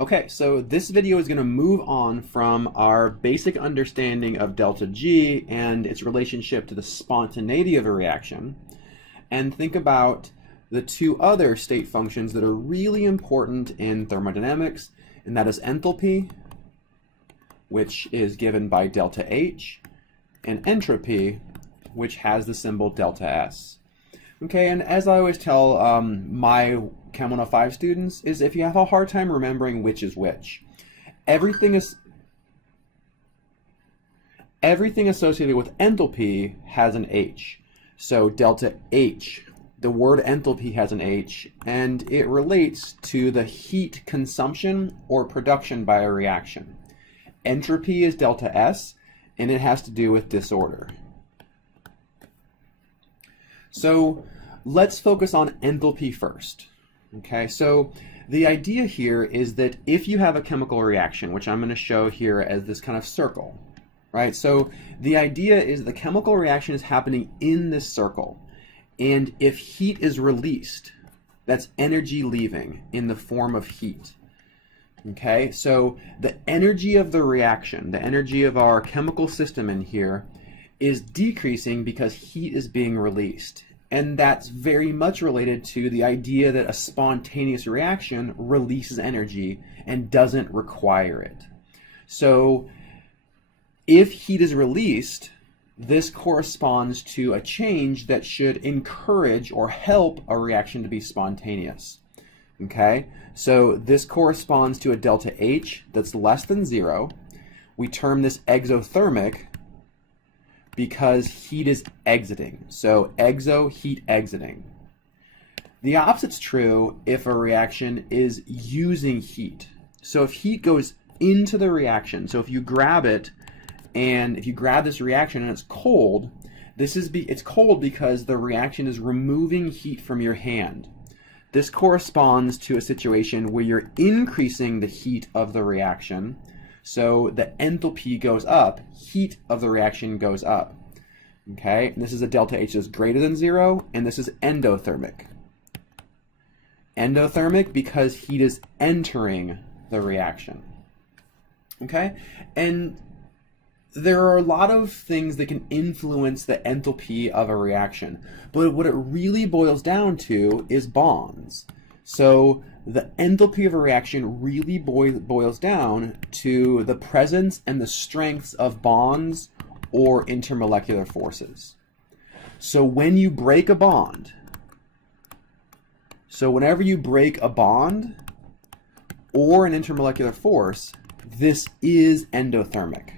Okay, so this video is going to move on from our basic understanding of delta G and its relationship to the spontaneity of a reaction, and think about the two other state functions that are really important in thermodynamics, and that is enthalpy, which is given by delta H, and entropy, which has the symbol delta S. Okay, and as I always tell my Chem 105 students, is if you have a hard time remembering which is which, everything associated with enthalpy has an H. So delta H, the word enthalpy has an H, and it relates to the heat consumption or production by a reaction. Entropy is delta S, and it has to do with disorder. So let's focus on enthalpy first. Okay, so the idea here is that if you have a chemical reaction, which I'm going to show here as this kind of circle, right? So the idea is the chemical reaction is happening in this circle, and if heat is released, that's energy leaving in the form of heat. Okay, so the energy of the reaction, the energy of our chemical system in here, is decreasing because heat is being released. And that's very much related to the idea that a spontaneous reaction releases energy and doesn't require it. So if heat is released, this corresponds to a change that should encourage or help a reaction to be spontaneous. Okay, so this corresponds to a delta H that's less than 0. We term this exothermic because heat is exiting. So exo, heat exiting. The opposite's true if a reaction is using heat. So if heat goes into the reaction, so if you grab it and if you grab this reaction and it's cold, it's cold because the reaction is removing heat from your hand. This corresponds to a situation where you're increasing the heat of the reaction. So the enthalpy goes up, heat of the reaction goes up. Okay, and this is a delta H that's greater than 0, and this is endothermic. Endothermic because heat is entering the reaction. Okay, and there are a lot of things that can influence the enthalpy of a reaction, but what it really boils down to is bonds. So the enthalpy of a reaction really boils down to the presence and the strengths of bonds or intermolecular forces. So when you break a bond, so whenever you break a bond or an intermolecular force, this is endothermic.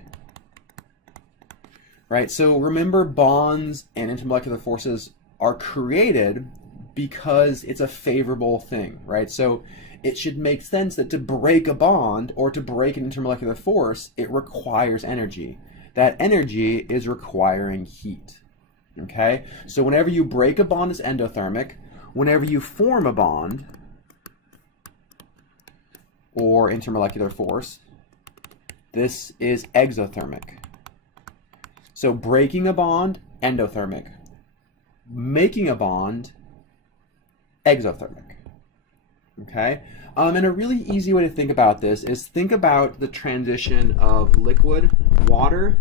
Right? So remember, bonds and intermolecular forces are created because it's a favorable thing, right? So it should make sense that to break a bond or to break an intermolecular force, it requires energy. That energy is requiring heat. Okay? So whenever you break a bond, it's endothermic. Whenever you form a bond or intermolecular force, this is exothermic. So breaking a bond, endothermic. Making a bond, exothermic. Okay? And a really easy way to think about this is think about the transition of liquid water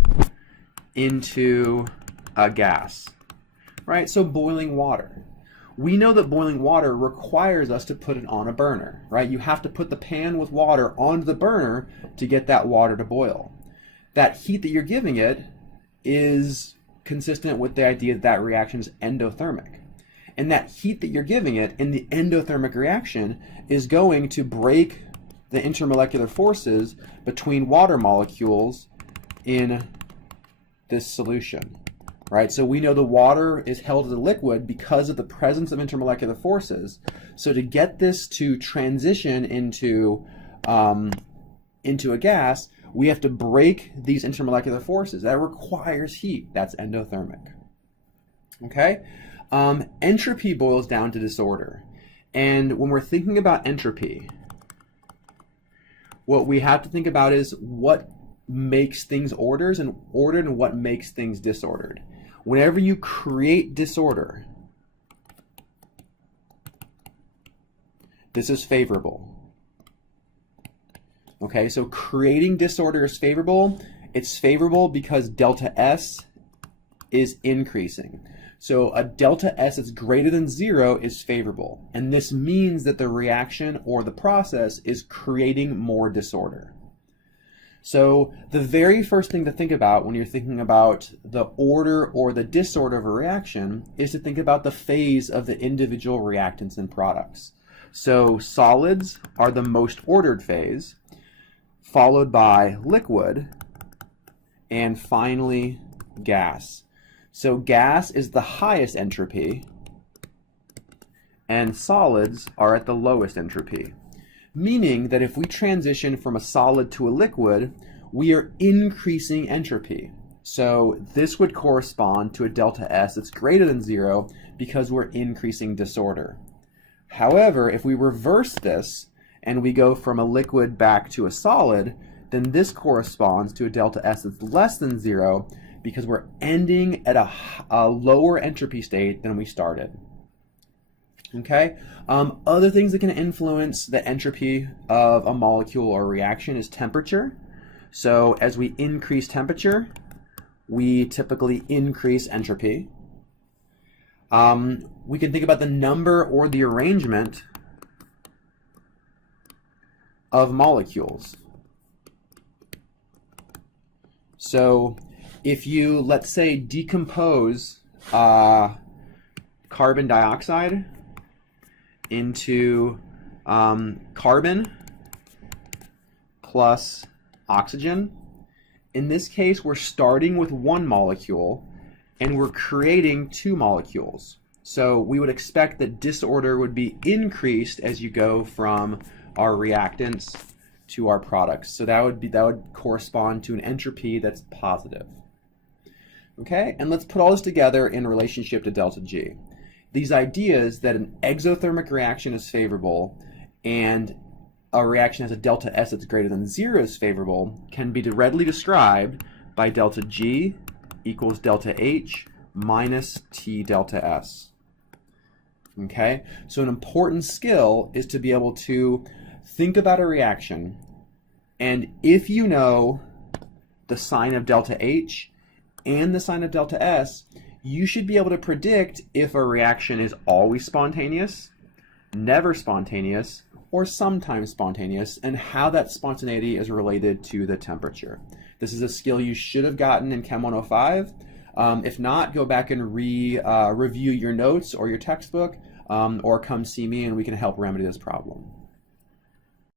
into a gas. Right? So boiling water. We know that boiling water requires us to put it on a burner. Right? You have to put the pan with water onto the burner to get that water to boil. That heat that you're giving it is consistent with the idea that that reaction is endothermic. And that heat that you're giving it in the endothermic reaction is going to break the intermolecular forces between water molecules in this solution. Right? So we know the water is held as a liquid because of the presence of intermolecular forces. So to get this to transition into a gas, we have to break these intermolecular forces. That requires heat. That's endothermic. Okay? Entropy boils down to disorder. And when we're thinking about entropy, what we have to think about is what makes things ordered and what makes things disordered. Whenever you create disorder, this is favorable. Okay, so creating disorder is favorable. It's favorable because delta S is increasing. So a delta S that's greater than 0 is favorable. And this means that the reaction or the process is creating more disorder. So the very first thing to think about when you're thinking about the order or the disorder of a reaction is to think about the phase of the individual reactants and products. So solids are the most ordered phase, followed by liquid, and finally gas. So gas is the highest entropy, and solids are at the lowest entropy. Meaning that if we transition from a solid to a liquid, we are increasing entropy. So this would correspond to a delta S that's greater than 0 because we're increasing disorder. However, if we reverse this and we go from a liquid back to a solid, then this corresponds to a delta S that's less than 0 because we're ending at a lower entropy state than we started. Okay. Other things that can influence the entropy of a molecule or reaction is temperature. So as we increase temperature, we typically increase entropy. We can think about the number or the arrangement of molecules. So if you, let's say, decompose carbon dioxide into carbon plus oxygen. In this case, we're starting with one molecule and we're creating two molecules. So we would expect that disorder would be increased as you go from our reactants to our products. So that would correspond to an entropy that's positive. Okay, and let's put all this together in relationship to delta G. These ideas that an exothermic reaction is favorable and a reaction has a delta S that's greater than 0 is favorable can be readily described by delta G equals delta H minus T delta S. Okay, so an important skill is to be able to think about a reaction, and if you know the sign of delta H and the sign of delta S, you should be able to predict if a reaction is always spontaneous, never spontaneous, or sometimes spontaneous, and how that spontaneity is related to the temperature. This is a skill you should have gotten in Chem 105. If not, go back and review your notes or your textbook, or come see me and we can help remedy this problem.